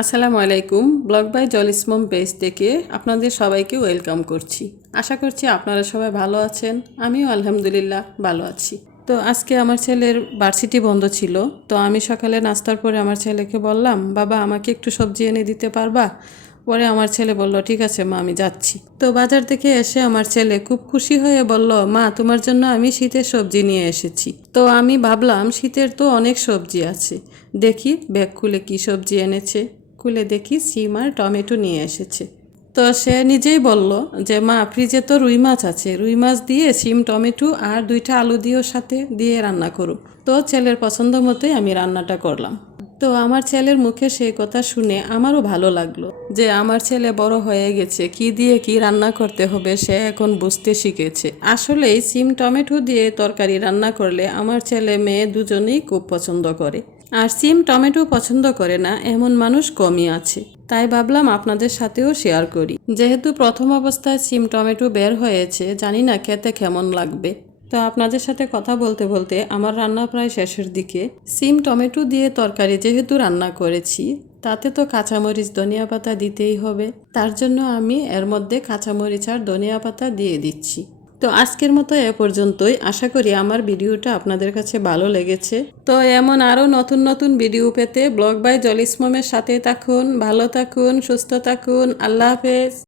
আসসালামু আলাইকুম, blog by জলিসমম page থেকে আপনাদের সবাইকে ওয়েলকাম করছি। আশা করছি আপনারা সবাই ভালো আছেন, আমিও আলহামদুলিল্লাহ ভালো আছি। তো আজকে আমার ছেলের ভার্সিটি বন্ধ ছিল, তো আমি সকালে নাস্তার পরে আমার ছেলেকে বললাম, বাবা, আমাকে একটু সবজি এনে দিতে পারবা? পরে আমার ছেলে বলল, ঠিক আছে মা, আমি যাচ্ছি। তো বাজার থেকে এসে আমার ছেলে খুব খুশি হয়ে বলল, মা, তোমার জন্য আমি শীতের সবজি নিয়ে এসেছি। তো আমি ভাবলাম, শীতের তো অনেক সবজি আছে, দেখি ব্যাগ খুলে কী সবজি এনেছে? খুলে দেখি সিম আর টমেটো নিয়ে এসেছে। তো সে নিজেই বলল যে, মা, ফ্রিজে তো রুই মাছ আছে। রুই মাছ দিয়ে সিম, টমেটো আর দুইটা আলু দিয়েও সাথে দিয়ে রান্না করো তো ছেলের পছন্দ মতোই আমি রান্নাটা করলাম। তো আমার ছেলের মুখে সেই কথা শুনে আমারও ভালো লাগল যে, আমার ছেলে বড় হয়ে গেছে। কি দিয়ে কি রান্না করতে হবে সে এখন বুঝতে শিখেছে। আসলেই সিম, টমেটো দিয়ে তরকারি রান্না করলে আমার ছেলে মেয়ে দুজনেই খুব পছন্দ করে। আর সিম টমেটো পছন্দ করে না, এমন মানুষ কমই আছে। তাই ভাবলাম আপনাদের সাথেও শেয়ার করি। যেহেতু প্রথম অবস্থায় সিম টমেটো বের হয়েছে, জানি না খেতে কেমন লাগবে। তো আপনাদের সাথে কথা বলতে বলতে আমার রান্না প্রায় শেষের দিকে। সিম টমেটো দিয়ে তরকারি যেহেতু রান্না করেছি, তাতে তো কাঁচামরিচ, ধনিয়া পাতা দিতেই হবে। তার জন্য আমি এর মধ্যে কাঁচামরিচ আর ধনিয়া পাতা দিয়ে দিচ্ছি। তো আজকের মতো এ পর্যন্তই। আশা করি আমার ভিডিওটা আপনাদের কাছে ভালো লেগেছে। তো এমন আরও নতুন নতুন ভিডিও পেতে ব্লগ বাই জলিসমের সাথে থাকুন, ভালো থাকুন, সুস্থ থাকুন। আল্লাহ হাফেজ।